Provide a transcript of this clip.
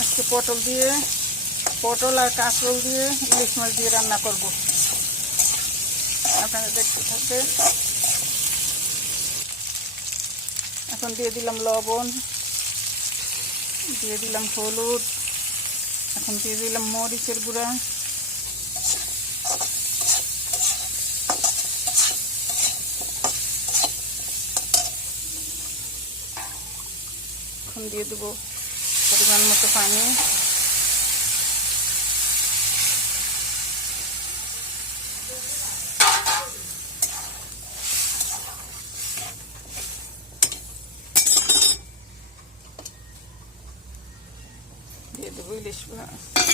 আজকে পটল আর কাঁকরোল দিয়ে ইলিশ মাছ দিয়ে রান্না করব। আপনারা দেখতে থাকেন। এখন দিয়ে দিলাম লবণ, দিয়ে দিলাম হলুদ, এখন দিয়ে দিলাম মরিচের গুঁড়া, এখন দিয়ে দেবো পরিমাণ মতো পানি। দিয়ে দেবো ইলিশ মাছ।